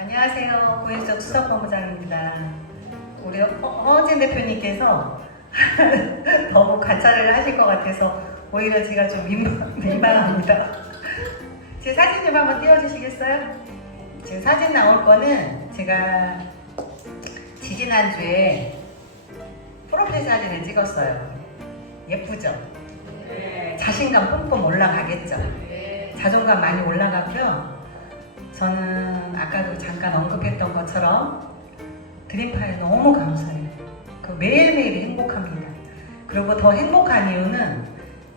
안녕하세요. 고현석 수석본부장입니다. 우리 허진 대표님께서 너무 관찰을 하실 것 같아서 오히려 제가 좀 민망합니다. 제 사진 좀 한번 띄워주시겠어요? 지금 사진 나올 거는 제가 지지난주에 프로필 사진을 찍었어요. 예쁘죠? 네. 자신감 뿜뿜 올라가겠죠? 네. 자존감 많이 올라갔고요. 저는 아까도 잠깐 언급했던 것처럼 드림파에 너무 감사해요. 그 매일매일이 행복합니다. 그리고 더 행복한 이유는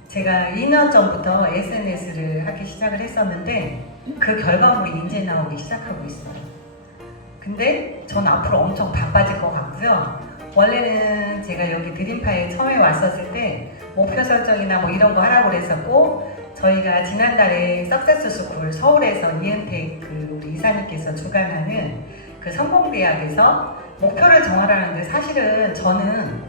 제가 2년 전부터 SNS를 하기 시작을 했었는데 그 결과물이 이제 나오기 시작하고 있어요. 근데 전 앞으로 엄청 바빠질 것 같고요. 원래는 제가 여기 드림파에 처음에 왔었을 때 목표 설정이나 뭐 이런 거 하라고 그랬었고, 저희가 지난달에 석세스 스쿨 서울에서 이은택 우리 이사님께서 주관하는 그 성공대학에서 목표를 정하라는데, 사실은 저는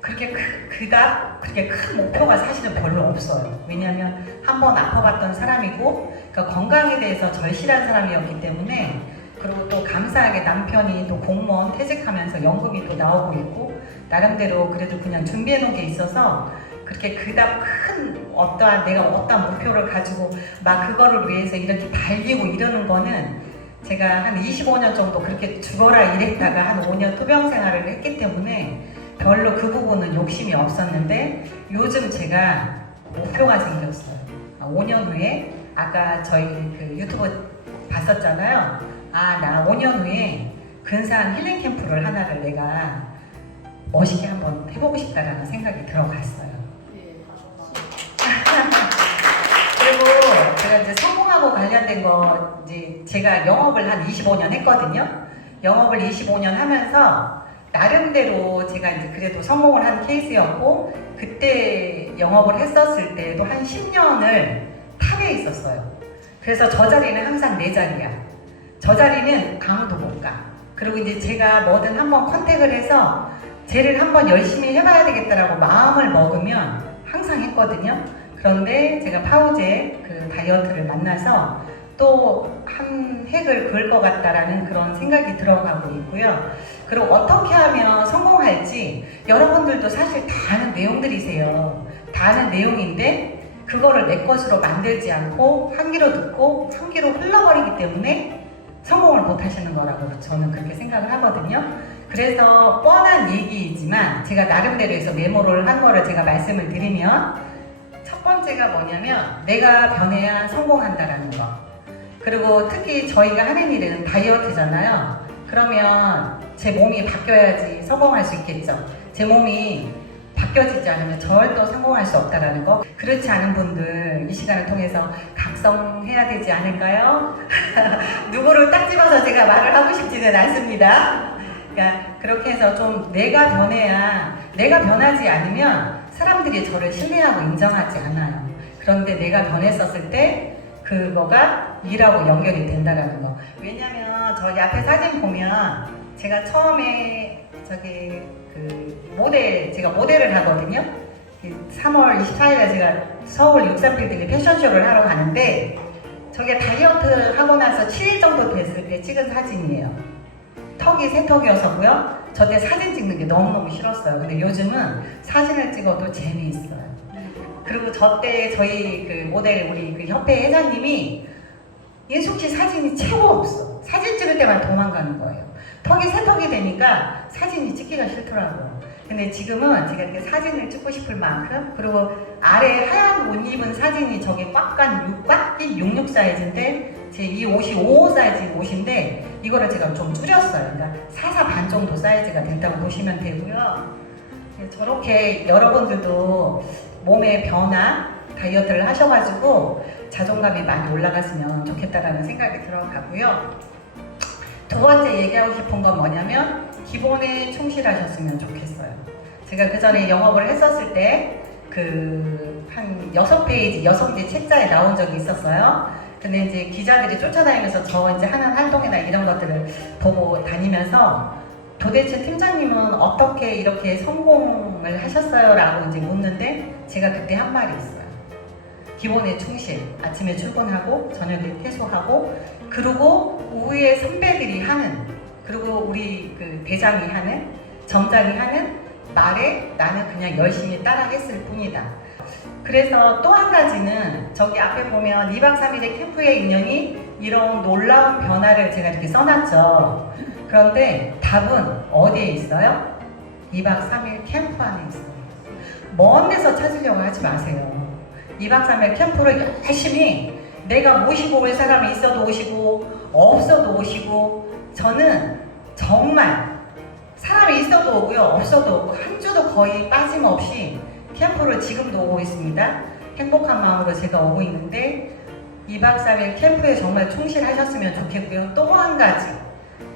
그렇게 그렇게 큰 목표가 사실은 별로 없어요. 왜냐하면 한번 아파봤던 사람이고, 그러니까 건강에 대해서 절실한 사람이었기 때문에, 그리고 또 감사하게 남편이 또 공무원 퇴직하면서 연금이 또 나오고 있고, 나름대로 그래도 그냥 준비해 놓은 게 있어서 그렇게 그닥 큰 내가 어떠한 목표를 가지고 막 그거를 위해서 이렇게 달리고 이러는 거는, 제가 한 25년 정도 그렇게 죽어라 이랬다가 한 5년 투병 생활을 했기 때문에 별로 그 부분은 욕심이 없었는데, 요즘 제가 목표가 생겼어요. 5년 후에, 아까 저희 그 유튜브 봤었잖아요. 나 5년 후에 근사한 힐링 캠프를 하나를 내가 멋있게 한번 해보고 싶다라는 생각이 들어갔어요. 그리고 제가 이제 성공하고 관련된 거, 이제 제가 영업을 한 25년 했거든요. 영업을 25년 하면서 나름대로 제가 이제 그래도 성공을 한 케이스였고, 그때 영업을 했었을 때도 한 10년을 탑에 있었어요. 그래서 저 자리는 항상 내 자리야. 저 자리는 아무도 못 가. 그리고 이제 제가 뭐든 한번 컨택을 해서 쟤를 한번 열심히 해봐야 되겠다라고 마음을 먹으면 항상 했거든요. 그런데 제가 파우제 그 다이어트를 만나서 또 한 획을 그을 것 같다라는 그런 생각이 들어가고 있고요. 그리고 어떻게 하면 성공할지 여러분들도 사실 다 아는 내용들이세요. 다 아는 내용인데 그거를 내 것으로 만들지 않고 한 귀로 듣고 한 귀로 흘러버리기 때문에 성공을 못 하시는 거라고 저는 그렇게 생각을 하거든요. 그래서 뻔한 얘기이지만 제가 나름대로 해서 메모를 한 거를 제가 말씀을 드리면, 첫 번째가 뭐냐면 내가 변해야 성공한다라는 거. 그리고 특히 저희가 하는 일은 다이어트잖아요. 그러면 제 몸이 바뀌어야지 성공할 수 있겠죠. 제 몸이 바뀌어지지 않으면 절대 성공할 수 없다라는 거. 그렇지 않은 분들 이 시간을 통해서 각성해야 되지 않을까요? 누구를 딱 집어서 제가 말을 하고 싶지는 않습니다. 그러니까 그렇게 해서 좀 내가 변해야, 내가 변하지 않으면 사람들이 저를 신뢰하고 인정하지 않아요. 그런데 내가 변했었을 때 그거가 일하고 연결이 된다라는 거. 왜냐면 저기 앞에 사진 보면 제가 처음에 저기 제가 모델을 하거든요. 3월 24일에 제가 서울 63빌딩에 패션쇼를 하러 가는데, 저게 다이어트 하고 나서 7일 정도 됐을 때 찍은 사진이에요. 턱이 새턱이어서고요. 저 때 사진 찍는 게 너무너무 싫었어요. 근데 요즘은 사진을 찍어도 재미있어요. 그리고 저 때 저희 그 모델 우리 그 협회 회장님이 인숙씨 사진이 최고 없어. 사진 찍을 때만 도망가는 거예요. 턱이 새턱이 되니까 사진이 찍기가 싫더라고요. 근데 지금은 제가 이렇게 사진을 찍고 싶을 만큼, 그리고 아래 하얀 옷 입은 사진이 저게 꽉 낀 66 사이즈인데 제 이 옷이 55 사이즈 옷인데 이거를 제가 좀 줄였어요. 그러니까 44 반 정도 사이즈가 된다고 보시면 되고요. 저렇게 여러분들도 몸의 변화, 다이어트를 하셔가지고 자존감이 많이 올라갔으면 좋겠다라는 생각이 들어가고요. 두 번째 얘기하고 싶은 건 뭐냐면 기본에 충실하셨으면 좋겠어요. 제가 그 전에 영업을 했었을 때 한 6페이지, 6개 책자에 나온 적이 있었어요. 근데 이제 기자들이 쫓아다니면서 저 이제 하는 활동이나 이런 것들을 보고 다니면서, 도대체 팀장님은 어떻게 이렇게 성공을 하셨어요? 라고 이제 묻는데, 제가 그때 한 말이 있어요. 기본에 충실. 아침에 출근하고 저녁에 퇴소하고 그리고 우위의 선배들이 하는, 그리고 우리 그 대장이 하는, 점장이 하는 말에 나는 그냥 열심히 따라했을 뿐이다. 그래서 또 한 가지는 저기 앞에 보면 2박 3일의 캠프의 인연이 이런 놀라운 변화를 제가 이렇게 써놨죠. 그런데 답은 어디에 있어요? 2박 3일 캠프 안에 있어요. 먼 데서 찾으려고 하지 마세요. 2박 3일 캠프를 열심히 내가 모시고 올 사람이 있어도 오시고 없어도 오시고, 저는 정말 사람이 있어도 오고요 없어도 오고 한 주도 거의 빠짐없이 캠프를 지금도 오고 있습니다. 행복한 마음으로 제가 오고 있는데 2박 3일 캠프에 정말 충실하셨으면 좋겠고요. 또 한 가지,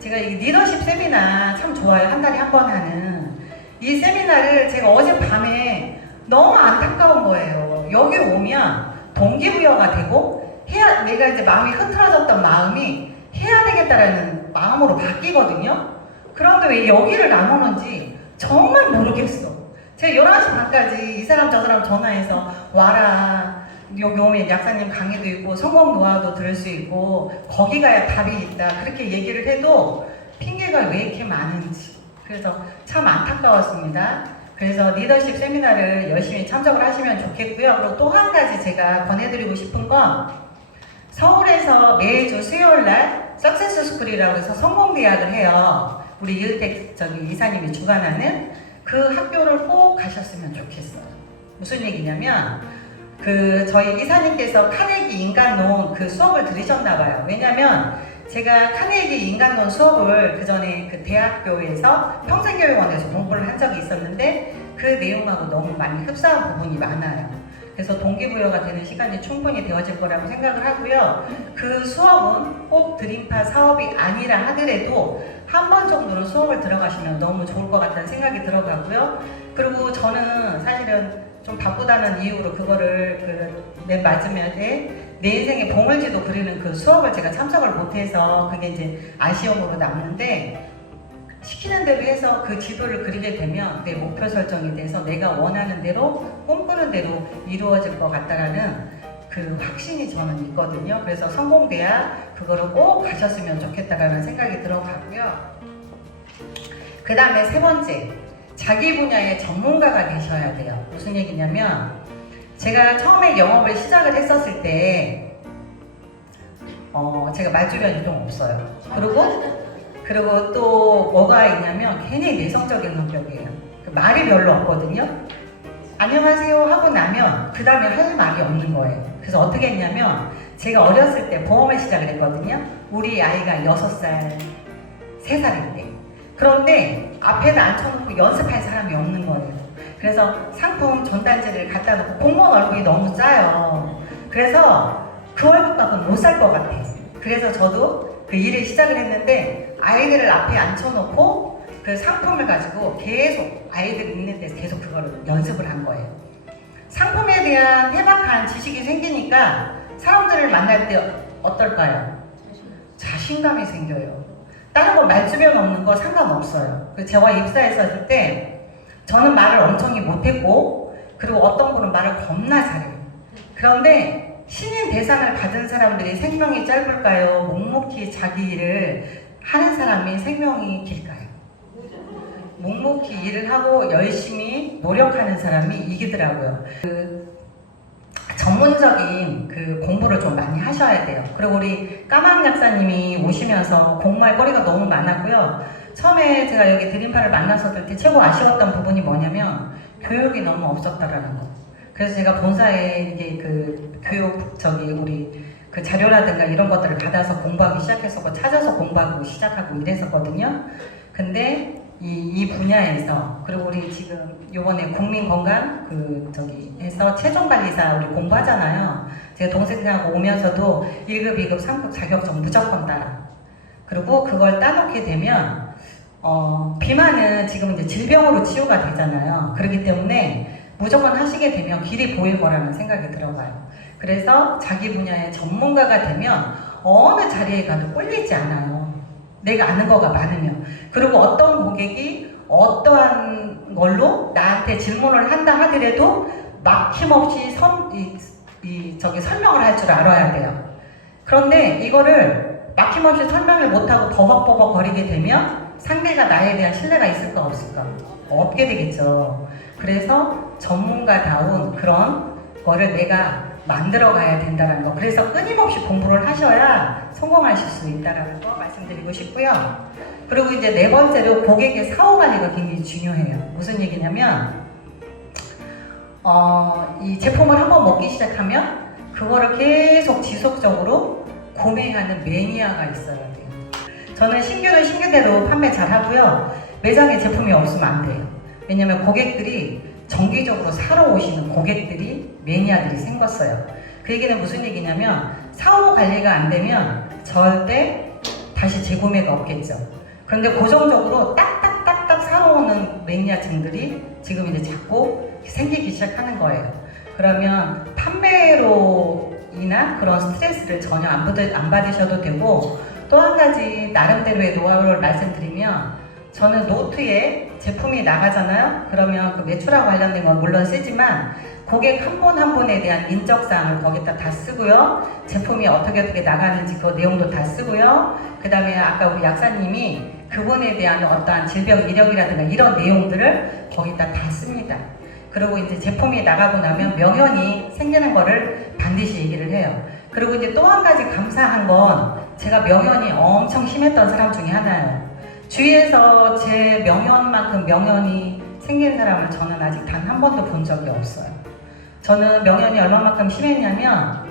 제가 이 리더십 세미나 참 좋아요. 한 달에 한 번 하는 이 세미나를 제가 어젯밤에 너무 안타까운 거예요. 여기 오면 동기부여가 되고 내가 이제 마음이 흐트러졌던 마음이 해야 되겠다라는 마음으로 바뀌거든요. 그런데 왜 여기를 안 오는지 정말 모르겠어. 제가 11시 반까지 이 사람 저 사람 전화해서 와라, 여기 오면 약사님 강의도 있고 성공 노하우도 들을 수 있고 거기 가야 답이 있다, 그렇게 얘기를 해도 핑계가 왜 이렇게 많은지, 그래서 참 안타까웠습니다. 그래서 리더십 세미나를 열심히 참석을 하시면 좋겠고요. 그리고 또 한 가지 제가 권해드리고 싶은 건, 서울에서 매주 수요일날 석세스 스쿨이라고 해서 성공대학을 해요. 우리 이은택 이사님이 주관하는 그 학교를 꼭 가셨으면 좋겠어요. 무슨 얘기냐면, 저희 이사님께서 카네기 인간론 그 수업을 들으셨나봐요. 왜냐면 제가 카네기 인간론 수업을 그 전에 그 대학교에서 평생교육원에서 공부를 한 적이 있었는데 그 내용하고 너무 많이 흡사한 부분이 많아요. 그래서 동기부여가 되는 시간이 충분히 되어질 거라고 생각을 하고요. 그 수업은 꼭 드림파 사업이 아니라 하더라도 한 번 정도는 수업을 들어가시면 너무 좋을 것 같다는 생각이 들어가고요. 그리고 저는 사실은 좀 바쁘다는 이유로 그거를 맨 마지막에 내 인생의 봉을지도 그리는 그 수업을 제가 참석을 못해서 그게 이제 아쉬움으로 남는데, 시키는 대로 해서 그 지도를 그리게 되면 내 목표 설정이 돼서 내가 원하는 대로 꿈꾸는 대로 이루어질 것 같다라는 그 확신이 저는 있거든요. 그래서 성공대학 그거를 꼭 가셨으면 좋겠다라는 생각이 들어가고요. 그 다음에 세 번째, 자기 분야의 전문가가 되셔야 돼요. 무슨 얘기냐면, 제가 처음에 영업을 시작을 했었을 때 제가 말주변이 좀 없어요. 그리고 또 뭐가 있냐면 굉장히 내성적인 성격이에요. 말이 별로 없거든요. 안녕하세요 하고 나면 그 다음에 할 말이 없는 거예요. 그래서 어떻게 했냐면, 제가 어렸을 때 보험을 시작을 했거든요. 우리 아이가 6살, 3살일 때. 그런데 앞에다 앉혀놓고 연습할 사람이 없는 거예요. 그래서 상품 전단지를 갖다 놓고 공무원 얼굴이 너무 짜요. 그래서 그 얼굴값은 못 살 것 같아요. 그래서 저도 그 일을 시작을 했는데, 아이들을 앞에 앉혀놓고 그 상품을 가지고 계속 아이들 있는 데서 계속 그거를 연습을 한 거예요. 상품에 대한 해박한 지식이 생기니까 사람들을 만날 때 어떨까요? 자신감이 생겨요. 다른 거 말주변 없는 거 상관없어요. 제가 입사했었을 때 저는 말을 엄청 못했고, 그리고 어떤 분은 말을 겁나 잘해요. 그런데 신인 대상을 받은 사람들이 생명이 짧을까요? 묵묵히 자기 일을 하는 사람이 생명이 길까요? 묵묵히 일을 하고 열심히 노력하는 사람이 이기더라고요. 전문적인 공부를 좀 많이 하셔야 돼요. 그리고 우리 까망 약사님이 오시면서 공부할 거리가 너무 많았고요. 처음에 제가 여기 드림파를 만났었을 때 최고 아쉬웠던 부분이 뭐냐면, 교육이 너무 없었다라는 거. 그래서 제가 본사에 이게 교육 우리 자료라든가 이런 것들을 받아서 공부하기 시작했었고, 찾아서 공부하고 시작하고 이랬었거든요. 근데 이 분야에서, 그리고 우리 지금 요번에 국민건강 해서 체중관리사 우리 공부하잖아요. 제가 동생들하고 오면서도 1급, 2급, 3급 자격증 무조건 따라. 그리고 그걸 따놓게 되면 비만은 지금 이제 질병으로 치유가 되잖아요. 그렇기 때문에 무조건 하시게 되면 길이 보일 거라는 생각이 들어가요. 그래서 자기 분야의 전문가가 되면 어느 자리에 가도 꿀리지 않아요. 내가 아는 거가 많으면. 그리고 어떤 고객이 어떠한 걸로 나한테 질문을 한다 하더라도 막힘없이 설명을 할 줄 알아야 돼요. 그런데 이거를 막힘없이 설명을 못하고 버벅버벅 거리게 되면 상대가 나에 대한 신뢰가 있을까 없을까? 없게 되겠죠. 그래서 전문가다운 그런 거를 내가 만들어 가야 된다는 거. 그래서 끊임없이 공부를 하셔야 성공하실 수 있다는 거 말씀드리고 싶고요. 그리고 이제 네 번째로 고객의 사후 관리가 굉장히 중요해요. 무슨 얘기냐면 이 제품을 한번 먹기 시작하면 그거를 계속 지속적으로 구매하는 매니아가 있어야 돼요. 저는 신규는 신규대로 판매 잘 하고요. 매장에 제품이 없으면 안 돼요. 왜냐면 고객들이 정기적으로 사러 오시는 고객들이 매니아들이 생겼어요. 그 얘기는 무슨 얘기냐면 사후 관리가 안 되면 절대 다시 재구매가 없겠죠. 그런데 고정적으로 딱딱딱딱 사러 오는 매니아층들이 지금 이제 자꾸 생기기 시작하는 거예요. 그러면 판매로 인한 그런 스트레스를 전혀 안 받으셔도 되고, 또 한 가지 나름대로의 노하우를 말씀드리면, 저는 노트에 제품이 나가잖아요. 그러면 그 매출하고 관련된 건 물론 쓰지만 고객 한 분 한 분에 대한 인적사항을 거기다 다 쓰고요. 제품이 어떻게 나가는지 그 내용도 다 쓰고요. 그 다음에 아까 우리 약사님이 그분에 대한 어떠한 질병 이력이라든가 이런 내용들을 거기다 다 씁니다. 그리고 이제 제품이 나가고 나면 명현이 생기는 거를 반드시 얘기를 해요. 그리고 이제 또 한 가지 감사한 건 제가 명현이 엄청 심했던 사람 중에 하나예요. 주위에서 제 명현만큼 명현이 생긴 사람을 저는 아직 단 한 번도 본 적이 없어요. 저는 명현이 얼마만큼 심했냐면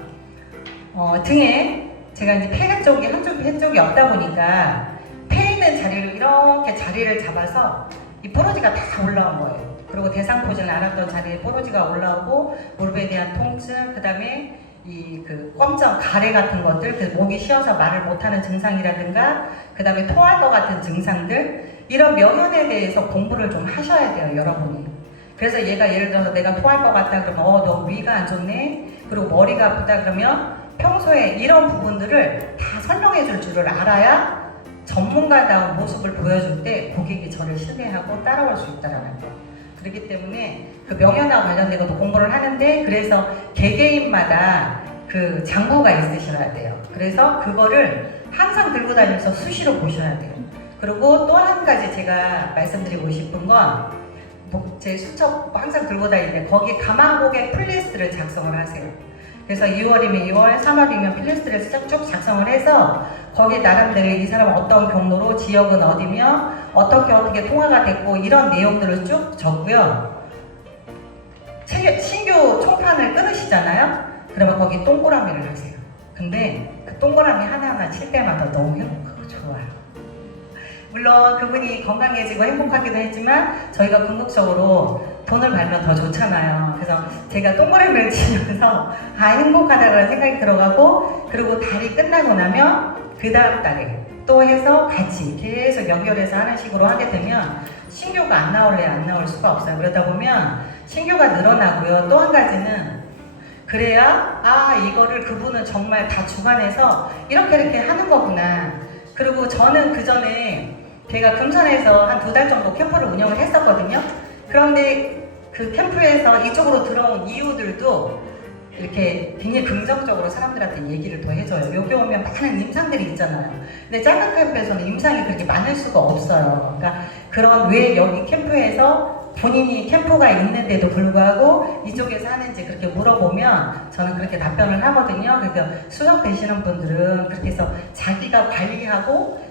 등에 제가 이제 폐 쪽이 한쪽 폐 쪽이 없다 보니까 폐 있는 자리로 이렇게 자리를 잡아서 이 뽀로지가 다 올라온 거예요. 그리고 대상포진을 알았던 자리에 뽀로지가 올라오고 무릎에 대한 통증, 그 다음에 이 그 껌정 가래 같은 것들, 그 목이 쉬어서 말을 못하는 증상이라든가, 그 다음에 토할 것 같은 증상들, 이런 명현에 대해서 공부를 좀 하셔야 돼요, 여러분이. 그래서 얘가 예를 들어서 내가 토할 것 같다 그러면 너 위가 안 좋네, 그리고 머리가 아프다 그러면 평소에 이런 부분들을 다 설명해 줄 줄을 알아야 전문가다운 모습을 보여줄 때 고객이 저를 신뢰하고 따라올 수 있다는 거. 그렇기 때문에 그 명현하고 관련된 것도 공부를 하는데, 그래서 개개인마다 그 장부가 있으셔야 돼요. 그래서 그거를 항상 들고 다니면서 수시로 보셔야 돼요. 그리고 또 한 가지 제가 말씀드리고 싶은 건, 제 수첩 항상 들고 다니는데 거기 가망 고객 플리스트를 작성을 하세요. 그래서 2월이면 2월, 3월이면 플리스트를 쭉 작성을 해서 거기에 나름대로 이 사람은 어떤 경로로, 지역은 어디며 어떻게 통화가 됐고 이런 내용들을 쭉 적고요. 신규 총판을 끊으시잖아요. 그러면 거기 동그라미를 하세요. 근데 그 동그라미 하나하나 칠 때마다 너무 행복하고 좋아요. 물론 그분이 건강해지고 행복하기도 했지만 저희가 궁극적으로 돈을 벌면 더 좋잖아요. 그래서 제가 동그라미를 치면서 행복하다라는 생각이 들어가고, 그리고 달이 끝나고 나면 그 다음 달에 또 해서 같이 계속 연결해서 하는 식으로 하게 되면 신규가 안 나올래 안 나올 수가 없어요. 그러다 보면 신규가 늘어나고요. 또 한 가지는 그래야 이거를 그분은 정말 다 주관해서 이렇게 하는 거구나. 그리고 저는 그 전에 제가 금산에서 한 2달 정도 캠프를 운영을 했었거든요. 그런데 그 캠프에서 이쪽으로 들어온 이유들도 이렇게 굉장히 긍정적으로 사람들한테 얘기를 더 해줘요. 여기 오면 많은 임상들이 있잖아요. 근데 작은 캠프에서는 임상이 그렇게 많을 수가 없어요. 그러니까 그런 왜 여기 캠프에서 본인이 캠프가 있는데도 불구하고 이쪽에서 하는지 그렇게 물어보면 저는 그렇게 답변을 하거든요. 그러니까 수석되시는 분들은 그렇게 해서 자기가 관리하고